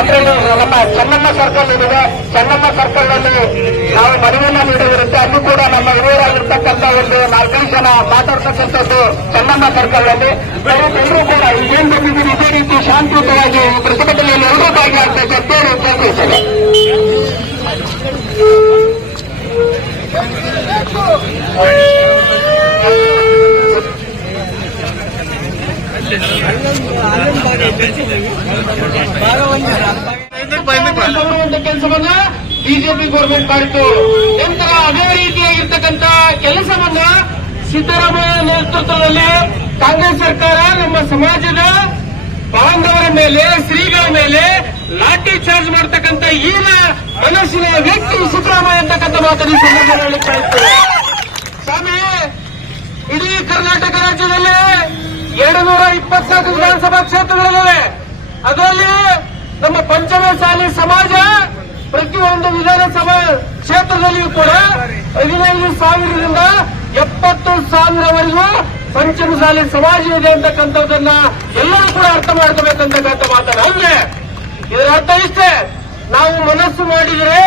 ಪತ್ರಿಕೆ ನಮ್ಮ ಚೆನ್ನಮ್ಮ ಸರ್ಕಲ್ ಇದೆ ಚೆನ್ನಮ್ಮ ಸರ್ಕಲ್ನಲ್ಲಿ ನಾವು ಮನವಿಯನ್ನ ನೀಡಿರುತ್ತೆ ಅಲ್ಲಿ ಕೂಡ ನಮ್ಮ ಹಿರಿಯರಾಗಿರ್ತಕ್ಕಂಥ ಒಂದು ನಾಲ್ಕೈದು ಜನ ಮಾತಾಡ್ತಕ್ಕಂಥದ್ದು ಚೆನ್ನಮ್ಮ ಸರ್ಕಲ್ನಲ್ಲಿ ಎಲ್ಲರೂ ಕೂಡ ಏನ್ ಬಂದಿದ್ದೀವಿ ಇದೇ ರೀತಿ ಶಾಂತಿಯುತವಾಗಿ ಪ್ರತಿಭಟನೆಯಲ್ಲಿ ಎಲ್ಲರೂ ಭಾಗಿಯಾಗಬೇಕು ಉದ್ದೇಶಿಸಿದೆ ಮಾಡುವಂತ ಕೆಲಸವನ್ನ ಬಿಜೆಪಿ ಗೌರ್ಮೆಂಟ್ ಮಾಡಿತು. ನಂತರ ಅದೇ ರೀತಿಯಾಗಿರ್ತಕ್ಕಂಥ ಕೆಲಸವನ್ನ ಸಿದ್ದರಾಮಯ್ಯ ನೇತೃತ್ವದಲ್ಲಿ ಕಾಂಗ್ರೆಸ್ ಸರ್ಕಾರ, ನಮ್ಮ ಸಮಾಜದ ಬಾಂಧವರ ಮೇಲೆ, ಶ್ರೀಗಳ ಮೇಲೆ ಲಾಠಿ ಚಾರ್ಜ್ ಮಾಡತಕ್ಕಂಥ ಈ ಮನಸ್ಸಿನ ವ್ಯಕ್ತಿ ಸಿದ್ದರಾಮಯ್ಯ ಅಂತಕ್ಕಂಥ ಮಾತನ್ನು ಸಂದರ್ಭದಲ್ಲಿ ಸ್ವಾಮಿ, ಇಡೀ ಕರ್ನಾಟಕ ರಾಜ್ಯದಲ್ಲಿ ಎರಡು ನೂರ ಇಪ್ಪತ್ನಾಲ್ಕು ವಿಧಾನಸಭಾ ಕ್ಷೇತ್ರಗಳಲ್ಲಿವೆ. ಅದರಲ್ಲಿ ನಮ್ಮ ಪಂಚಮಸಾಲಿ ಸಮಾಜ, ಪ್ರತಿಯೊಂದು ವಿಧಾನಸಭಾ ಕ್ಷೇತ್ರದಲ್ಲಿಯೂ ಕೂಡ ಹದಿನೈದು ಸಾವಿರದಿಂದ ಎಪ್ಪತ್ತು ಸಾವಿರವರೆಗೂ ಪಂಚಮಸಾಲಿ ಸಮಾಜ ಇದೆ ಅಂತಕ್ಕಂಥದ್ದನ್ನ ಎಲ್ಲರೂ ಕೂಡ ಅರ್ಥ ಮಾಡ್ಕೋಬೇಕಂತಕ್ಕಂಥ ಮಾತನ್ನ ಅಂದ್ರೆ ಇದರ ಅರ್ಥ ಇಷ್ಟೇ. ನಾವು ಮನಸ್ಸು ಮಾಡಿದ್ರೆ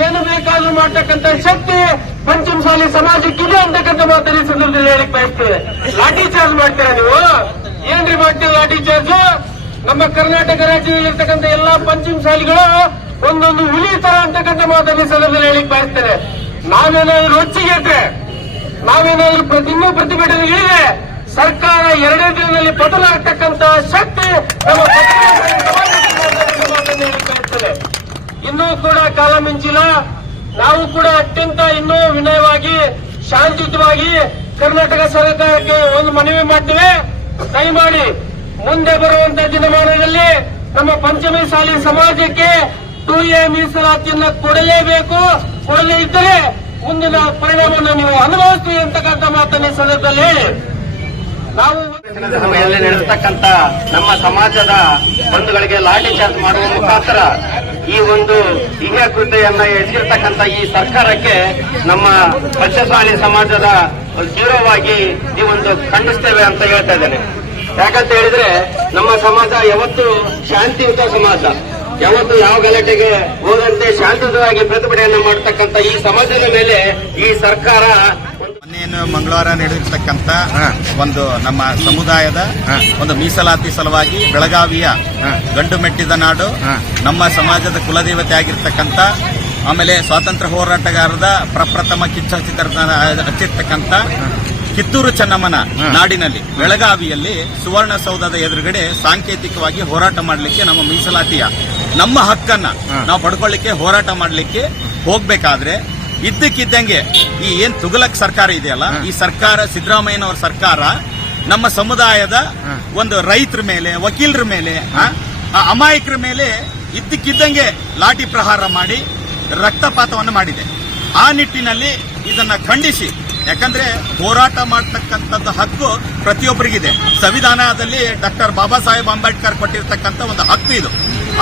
ಏನು ಬೇಕಾದ್ರೂ ಮಾಡ್ತಕ್ಕಂಥ ಶಕ್ತಿ ಪಂಚಮಸಾಲಿ ಸಮಾಜಕ್ಕಿದೆ ಅಂತಕ್ಕಂಥ ಮಾತನ್ನ ಈ ಸಂದರ್ಭದಲ್ಲಿ ಹೇಳಕ್ ಬಯಸ್ತೇವೆ ಲಾಠಿ ಚಾರ್ಜ್ ಮಾಡ್ತೀರಾ ನೀವು? ಏನ್ರಿ ಮಾಡ್ತೀರಿ ಲಾಠಿ ಚಾರ್ಜ್? ನಮ್ಮ ಕರ್ನಾಟಕ ರಾಜ್ಯದಲ್ಲಿ ಇರ್ತಕ್ಕಂಥ ಎಲ್ಲಾ ಪಂಚಮಸಾಲಿಗಳು ಒಂದೊಂದು ಹುಲಿ ತರ ಅಂತಕ್ಕಂಥ ಮಾತನ್ನ ಈ ಸಂದರ್ಭದಲ್ಲಿ ಹೇಳಿಕ್ ಬಯಸ್ತೇನೆ. ನಾವೇನಾದ್ರೂ ರೊಚ್ಚಿಗೆ ಇದ್ರೆ, ನಾವೇನಾದ್ರೂ ಪ್ರತಿಮೆ ಇನ್ನೂ ಪ್ರತಿಭಟನೆಗಳಿದೆ ಸರ್ಕಾರ ಎರಡೇ ದಿನದಲ್ಲಿ ಬದಲಾಗ್ತಕ್ಕಂಥ ಶಕ್ತಿ ನಮ್ಮ ಪಂಚಮಸಾಲಿ ಸಮಾಜಕ್ಕೆ ಇದೆ ಅಂತಕ್ಕಂಥ ಮಾತನ್ನ ಹೇಳಿಕ್ ಬಯಸ್ತೇನೆ ಇನ್ನೂ ಕೂಡ ಕಾಲ ಮಿಂಚಿಲ್ಲ. ನಾವು ಕೂಡ ಅತ್ಯಂತ ಇನ್ನೂ ವಿನಯವಾಗಿ, ಶಾಂತಿಯುತವಾಗಿ ಕರ್ನಾಟಕ ಸರ್ಕಾರಕ್ಕೆ ಒಂದು ಮನವಿ ಮಾಡ್ತೇವೆ. ದಯಮಾಡಿ ಮುಂದೆ ಬರುವಂತ ದಿನಮಾನದಲ್ಲಿ ನಮ್ಮ ಪಂಚಮಿ ಶಾಲಿ ಸಮಾಜಕ್ಕೆ ಟೂ ಎ ಮೀಸಲಾತಿಯನ್ನ ಕೊಡಲೇಬೇಕು. ಕೊಡಲೇ ಇದ್ದರೆ ಮುಂದಿನ ಪರಿಣಾಮವನ್ನು ನೀವು ಅನುಭವಿಸ್ತೀವಿ ಅಂತಕ್ಕಂಥ ಮಾತನ್ನ ಸಂದರ್ಭದಲ್ಲಿ ನಾವು ನಡೆಸತಕ್ಕಂತ ನಮ್ಮ ಸಮಾಜದ ಬಂಧುಗಳಿಗೆ ಲಾಠಿ ಚಾರ್ಜ್ ಮಾಡುವ ಮುಖಾಂತರ ಈ ಒಂದು ಹಿರಿಯ ಕೃತಿಯನ್ನ ಎಸಗಿರ್ತಕ್ಕಂಥ ಈ ಸರ್ಕಾರಕ್ಕೆ ನಮ್ಮ ಪಕ್ಷಸ್ವಾಮಿ ಸಮಾಜದ ತೀವ್ರವಾಗಿ ಈ ಒಂದು ಖಂಡಿಸ್ತೇವೆ ಅಂತ ಹೇಳ್ತಾ ಇದ್ದೇನೆ. ಯಾಕಂತ ಹೇಳಿದ್ರೆ ನಮ್ಮ ಸಮಾಜ ಯಾವತ್ತು ಶಾಂತಿಯುತ ಸಮಾಜ. ಯಾವತ್ತು ಯಾವ ಗಲಾಟೆಗೆ ಹೋದಂತೆ ಶಾಂತಿಯುತವಾಗಿ ಪ್ರತಿಭಟನೆಯನ್ನು ಮಾಡತಕ್ಕಂಥ ಈ ಸಮಾಜದ ಮೇಲೆ ಈ ಸರ್ಕಾರ ಮೊನ್ನೆಯನ್ನು ಮಂಗಳವಾರ ನಡೆದಿರತಕ್ಕಂತ ಒಂದು ನಮ್ಮ ಸಮುದಾಯದ ಒಂದು ಮೀಸಲಾತಿ ಸಲುವಾಗಿ ಬೆಳಗಾವಿಯ ಗಂಡು ಮೆಟ್ಟಿದ ನಾಡು ನಮ್ಮ ಸಮಾಜದ ಕುಲದೇವತೆ ಆಗಿರ್ತಕ್ಕಂಥ ಆಮೇಲೆ ಸ್ವಾತಂತ್ರ್ಯ ಹೋರಾಟಗಾರರ ಪ್ರಪ್ರಥಮ ಕಿಚ್ಚ ಚಿತ್ರದ ಹಚ್ಚಿರ್ತಕ್ಕಂಥ ಕಿತ್ತೂರು ಚೆನ್ನಮ್ಮನ ನಾಡಿನಲ್ಲಿ ಬೆಳಗಾವಿಯಲ್ಲಿ ಸುವರ್ಣಸೌಧದ ಎದುರುಗಡೆ ಸಾಂಕೇತಿಕವಾಗಿ ಹೋರಾಟ ಮಾಡಲಿಕ್ಕೆ ನಮ್ಮ ಮೀಸಲಾತಿಯ ನಮ್ಮ ಹಕ್ಕನ್ನ ನಾವು ಪಡ್ಕೊಳ್ಳಿಕ್ಕೆ ಹೋರಾಟ ಮಾಡಲಿಕ್ಕೆ ಹೋಗ್ಬೇಕಾದ್ರೆ ಇದ್ದಕ್ಕಿದ್ದಂಗೆ ಈ ಏನ್ ತುಗಲಕ್ ಸರ್ಕಾರ ಇದೆಯಲ್ಲ ಈ ಸರ್ಕಾರ ಸಿದ್ದರಾಮಯ್ಯನವರ ಸರ್ಕಾರ ನಮ್ಮ ಸಮುದಾಯದ ಒಂದು ರೈತರ ಮೇಲೆ ವಕೀಲರ ಮೇಲೆ ಅಮಾಯಕರ ಮೇಲೆ ಇದ್ದಕ್ಕಿದ್ದಂಗೆ ಲಾಠಿ ಪ್ರಹಾರ ಮಾಡಿ ರಕ್ತಪಾತವನ್ನು ಮಾಡಿದೆ. ಆ ನಿಟ್ಟಿನಲ್ಲಿ ಇದನ್ನ ಖಂಡಿಸಿ. ಯಾಕಂದ್ರೆ ಹೋರಾಟ ಮಾಡತಕ್ಕಂಥದ್ದು ಹಕ್ಕು ಪ್ರತಿಯೊಬ್ಬರಿಗಿದೆ. ಸಂವಿಧಾನದಲ್ಲಿ ಡಾಕ್ಟರ್ ಬಾಬಾ ಸಾಹೇಬ್ ಅಂಬೇಡ್ಕರ್ ಕೊಟ್ಟಿರ್ತಕ್ಕಂಥ ಒಂದು ಹಕ್ಕು ಇದು.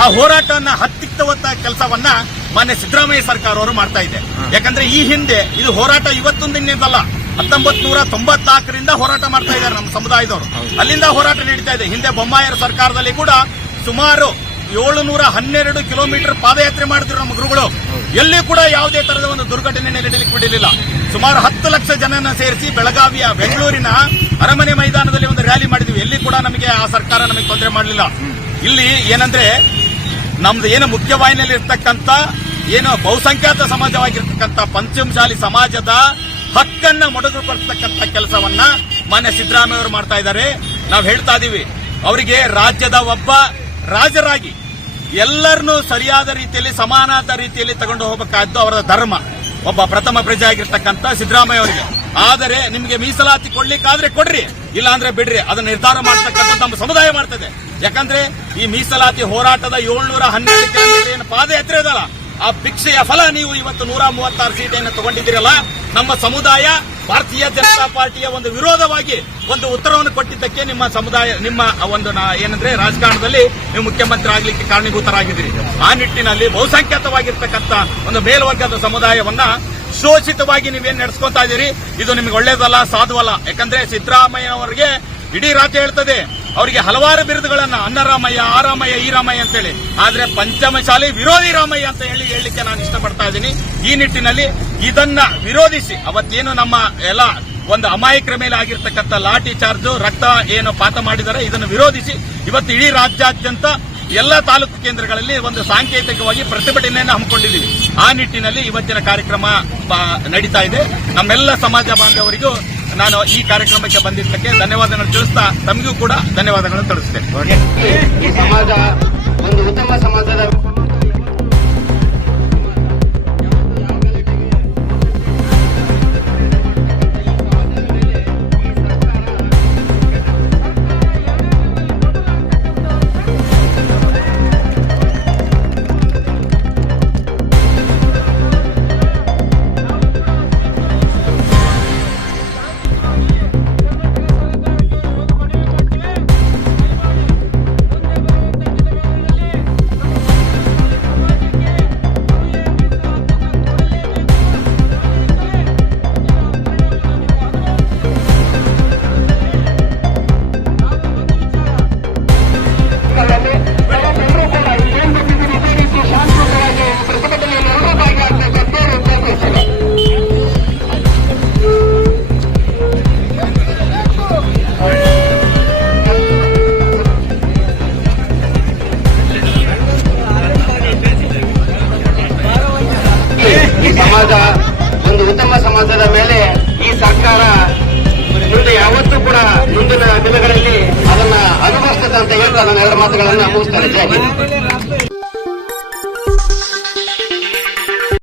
ಆ ಹೋರಾಟವನ್ನ ಹತ್ತಿಕ್ತವಂತ ಕೆಲಸವನ್ನ ಮಾನ್ಯ ಸಿದ್ದರಾಮಯ್ಯ ಸರ್ಕಾರ ಅವರು ಮಾಡ್ತಾ ಇದೆ. ಯಾಕಂದ್ರೆ ಈ ಹಿಂದೆ ಇದು ಹೋರಾಟ ಇವತ್ತೊಂದಿನದಲ್ಲ ಹತ್ತೊಂಬತ್ ನೂರ ತೊಂಬತ್ನಾಲ್ಕರಿಂದ ಹೋರಾಟ ಮಾಡ್ತಾ ಇದ್ದಾರೆ ನಮ್ಮ ಸಮುದಾಯದವರು. ಅಲ್ಲಿಂದ ಹೋರಾಟ ನಡೀತಾ ಇದೆ. ಹಿಂದೆ ಬೊಮ್ಮಾಯರ ಸರ್ಕಾರದಲ್ಲಿ ಕೂಡ ಸುಮಾರು ಏಳುನೂರ ಹನ್ನೆರಡು ಕಿಲೋಮೀಟರ್ ಪಾದಯಾತ್ರೆ ಮಾಡಿದ್ರು ನಮ್ಮ ಗುರುಗಳು. ಎಲ್ಲಿ ಕೂಡ ಯಾವುದೇ ತರದ ಒಂದು ದುರ್ಘಟನೆ ನಡೀಲಿಕ್ಕೆ ಬಿಡಲಿಲ್ಲ. ಸುಮಾರು ಹತ್ತು ಲಕ್ಷ ಜನನ ಸೇರಿಸಿ ಬೆಳಗಾವಿಯ ಬೆಂಗಳೂರಿನ ಅರಮನೆ ಮೈದಾನದಲ್ಲಿ ಒಂದು ರ್ಯಾಲಿ ಮಾಡಿದ್ವಿ. ಎಲ್ಲಿ ಕೂಡ ನಮಗೆ ಆ ಸರ್ಕಾರ ನಮಗೆ ತೊಂದರೆ ಮಾಡಲಿಲ್ಲ. ಇಲ್ಲಿ ಏನಂದ್ರೆ ನಮ್ದು ಏನು ಮುಖ್ಯವಾಹಿನಿಯಲ್ಲಿ ಇರ್ತಕ್ಕಂಥ ಏನು ಬಹುಸಂಖ್ಯಾತ ಸಮಾಜವಾಗಿರ್ತಕ್ಕಂಥ ಪಂಚಮಶಾಲಿ ಸಮಾಜದ ಹಕ್ಕನ್ನ ಮೊಡಗುಪಡಿಸ್ತಕ್ಕಂಥ ಕೆಲಸವನ್ನ ಮಾನ್ಯ ಸಿದ್ದರಾಮಯ್ಯ ಅವರು ಮಾಡ್ತಾ ಇದ್ದಾರೆ. ನಾವು ಹೇಳ್ತಾ ಇದೀವಿ, ಅವರಿಗೆ ರಾಜ್ಯದ ಒಬ್ಬ ರಾಜರಾಗಿ ಎಲ್ಲರನ್ನೂ ಸರಿಯಾದ ರೀತಿಯಲ್ಲಿ, ಸಮಾನಾದ ರೀತಿಯಲ್ಲಿ ತಗೊಂಡು ಹೋಗಬೇಕಾದ್ದು ಅವರ ಧರ್ಮ. ಒಬ್ಬ ಪ್ರಥಮ ಪ್ರಜೆ ಆಗಿರ್ತಕ್ಕಂಥ ಸಿದ್ದರಾಮಯ್ಯ ಅವರಿಗೆ. ಆದರೆ ನಿಮಗೆ ಮೀಸಲಾತಿ ಕೊಡ್ಲಿಕ್ಕಾದ್ರೆ ಕೊಡ್ರಿ ಇಲ್ಲ ಅಂದ್ರೆ ಬಿಡ್ರಿ. ಅದನ್ನ ನಿರ್ಧಾರ ಮಾಡ್ತಕ್ಕಂಥ ನಮ್ಮ ಸಮುದಾಯ ಮಾಡ್ತದೆ. ಯಾಕಂದ್ರೆ ಈ ಮೀಸಲಾತಿ ಹೋರಾಟದ ಏಳ್ನೂರ ಹನ್ನೆರಡು ಕಿಲೋಮೀಟರ್ ಏನು ಪಾದಯಾತ್ರೆ ಇದಲ್ಲ ಆ ಭಿಕ್ಷೆಯ ಫಲ ನೀವು ಇವತ್ತು ನೂರ ಮೂವತ್ತಾರು ಸೀಟನ್ನು ತಗೊಂಡಿದ್ದೀರಲ್ಲ, ನಮ್ಮ ಸಮುದಾಯ ಭಾರತೀಯ ಜನತಾ ಪಾರ್ಟಿಯ ಒಂದು ವಿರೋಧವಾಗಿ ಒಂದು ಉತ್ತರವನ್ನು ಕೊಟ್ಟಿದ್ದಕ್ಕೆ ನಿಮ್ಮ ಸಮುದಾಯ, ನಿಮ್ಮ ಒಂದು ಏನಂದ್ರೆ ರಾಜಕಾರಣದಲ್ಲಿ ನೀವು ಮುಖ್ಯಮಂತ್ರಿ ಆಗ್ಲಿಕ್ಕೆ ಕಾರಣೀಭೂತರಾಗಿದ್ದೀರಿ. ಆ ನಿಟ್ಟಿನಲ್ಲಿ ಬಹುಸಂಖ್ಯಾತವಾಗಿರ್ತಕ್ಕಂಥ ಒಂದು ಮೇಲ್ವರ್ಗದ ಸಮುದಾಯವನ್ನ ಶೋಷಿತವಾಗಿ ನೀವೇನ್ ನಡೆಸ್ಕೊತಾ ಇದ್ದೀರಿ? ಇದು ನಿಮ್ಗೆ ಒಳ್ಳೇದಲ್ಲ, ಸಾಧುವಲ್ಲ. ಯಾಕಂದ್ರೆ ಸಿದ್ದರಾಮಯ್ಯ ಅವರಿಗೆ ಇಡೀ ರಾಜ್ಯ ಹೇಳ್ತದೆ ಅವರಿಗೆ ಹಲವಾರು ಬಿರುದುಗಳನ್ನ ಅನ್ನರಾಮಯ್ಯ, ಆರಾಮಯ್ಯ ಈ ರಾಮಯ್ಯ ಅಂತೇಳಿ ಆದ್ರೆ ಪಂಚಮಶಾಲಿ ವಿರೋಧಿ ರಾಮಯ್ಯ ಅಂತ ಹೇಳಿ ಹೇಳಲಿಕ್ಕೆ ನಾನು ಇಷ್ಟಪಡ್ತಾ ಇದ್ದೀನಿ. ಈ ನಿಟ್ಟಿನಲ್ಲಿ ಇದನ್ನ ವಿರೋಧಿಸಿ, ಅವತ್ತೇನು ನಮ್ಮ ಎಲ್ಲ ಒಂದು ಅಮಾಯಕರ ಮೇಲೆ ಆಗಿರ್ತಕ್ಕಂಥ ಲಾಠಿ ಚಾರ್ಜ್, ರಕ್ತ ಏನು ಪಾತ ಮಾಡಿದ್ದಾರೆ, ಇದನ್ನು ವಿರೋಧಿಸಿ, ಇವತ್ತು ಇಡೀ ರಾಜ್ಯಾದ್ಯಂತ ಎಲ್ಲ ತಾಲೂಕು ಕೇಂದ್ರಗಳಲ್ಲಿ ಒಂದು ಸಾಂಕೇತಿಕವಾಗಿ ಪ್ರತಿಭಟನೆಯನ್ನು ಹಮ್ಮಿಕೊಂಡಿದ್ದೀವಿ. ಆ ನಿಟ್ಟಿನಲ್ಲಿ ಇವತ್ತಿನ ಕಾರ್ಯಕ್ರಮ ನಡೀತಾ ಇದೆ. ನಮ್ಮೆಲ್ಲ ಸಮಾಜ ಬಾಂಧವರಿಗೂ ನಾನು ಈ ಕಾರ್ಯಕ್ರಮಕ್ಕೆ ಬಂದಿದ್ದಕ್ಕೆ ಧನ್ಯವಾದಗಳು ತಿಳಿಸ್ತಾ ತಮಗೂ ಕೂಡ ಧನ್ಯವಾದಗಳನ್ನು ತಿಳಿಸ್ತೇನೆ. ಈ ಸಮಾಜ, ಒಂದು ಉತ್ತಮ ಸಮಾಜದ ನನ್ನ ಎರಡು ಮಾತುಗಳನ್ನ ಮುಗಿಸ್ತಾರೆ ಜೈ ಹಿಂದ್.